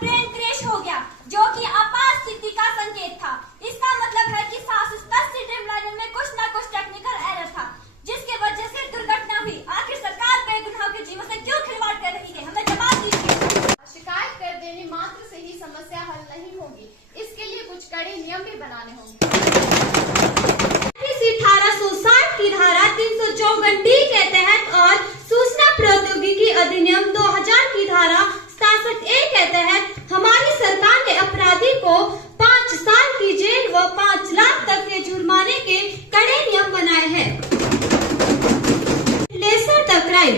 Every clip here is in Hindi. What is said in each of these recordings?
ब्रेन क्रैश हो गया, जो कि आपात स्थिति का संकेत था। इसका मतलब है कि 780 ड्रीमलाइनर में कुछ न कुछ टेक्निकल एरर था, जिसके वजह से दुर्घटना हुई। आखिर सरकार बेगुनाहों के जीवन से क्यों खिलवाड़ कर रही है? हमें जवाब दीजिए। शिकायत कर देने मात्र से ही समस्या हल नहीं होगी, इसके लिए कुछ कड़े नियम भी बनाने होंगे। 1860 की धारा 354D के तहत और सूचना प्रौद्योगिकी अधिनियम 2000 की धारा 67A के तहत हमारी सरकार ने अपराधी को 5 साल की जेल व 5 लाख तक के जुर्माने के कड़े नियम बनाए हैं। लेसर द क्राइम,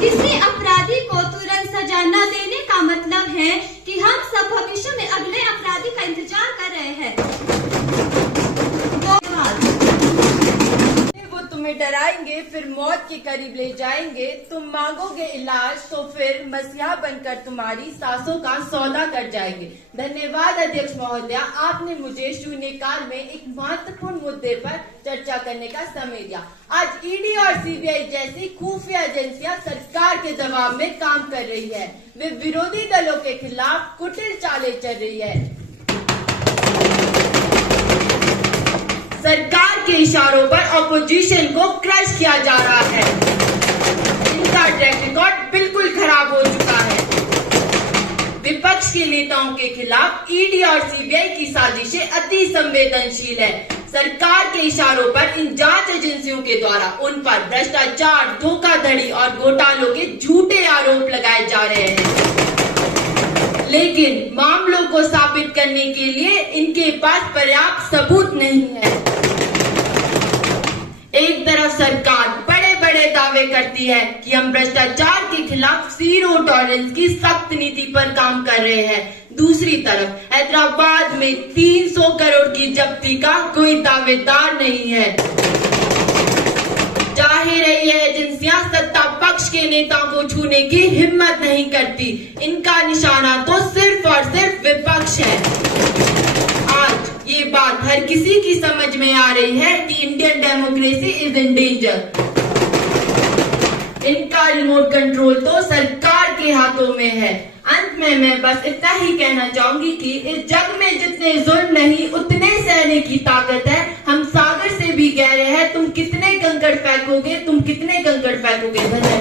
किसी अपराधी को तुरंत सजा न देने का मतलब है कि हम सब भविष्य में अगले अपराधी का इंतजार कर रहे हैं। वो तुम्हें डराएंगे, फिर मौत के करीब ले जाएंगे। तुम मांगोगे इलाज तो फिर मसीहा बनकर तुम्हारी सांसों का सौदा कर जाएंगे। धन्यवाद अध्यक्ष महोदया, आपने मुझे शून्यकाल में एक महत्वपूर्ण मुद्दे पर चर्चा करने का समय दिया। आज ईडी और सीबीआई जैसी खुफिया एजेंसियां सरकार के दबाव में काम कर रही है। वे विरोधी दलों के खिलाफ कुटिल चालें चल रही है। सरकार के इशारों पर ऑपोजिशन को क्रश किया जा रहा है। इनका ट्रैक रिकॉर्ड बिल्कुल खराब हो चुका है। विपक्ष के नेताओं के खिलाफ ईडी और सीबीआई की साजिशें अति संवेदनशील है। सरकार के इशारों पर इन जांच एजेंसियों के द्वारा उन पर भ्रष्टाचार, धोखाधड़ी और घोटालों के झूठे आरोप लगाए जा रहे हैं, लेकिन मामलों को साबित करने के लिए इनके पास पर्याप्त सबूत नहीं है। एक तरफ सरकार बड़े बड़े दावे करती है कि हम भ्रष्टाचार के खिलाफ जीरो टॉलरेंस की सख्त नीति पर काम कर रहे हैं। दूसरी तरफ हैदराबाद में 300 करोड़ की जब्ती का कोई दावेदार नहीं है। जाहिर है ये एजेंसियां सत्ता पक्ष के नेताओं को छूने की हिम्मत नहीं करती। इनका निशाना तो सिर्फ और सिर्फ विपक्ष है। आज ये बात हर किसी की समझ में आ रही है कि Indian democracy is in danger. इनका रिमोट कंट्रोल तो सरकार के हाथों में है। अंत में मैं बस इतना ही कहना चाहूंगी कि इस जग में जितने जुल्म नहीं उतने सहने की ताकत है। हम सागर से भी गहरे हैं। तुम कितने कंकड़ फेंकोगे, तुम कितने कंकड़ फेंकोगे। धन्यवाद।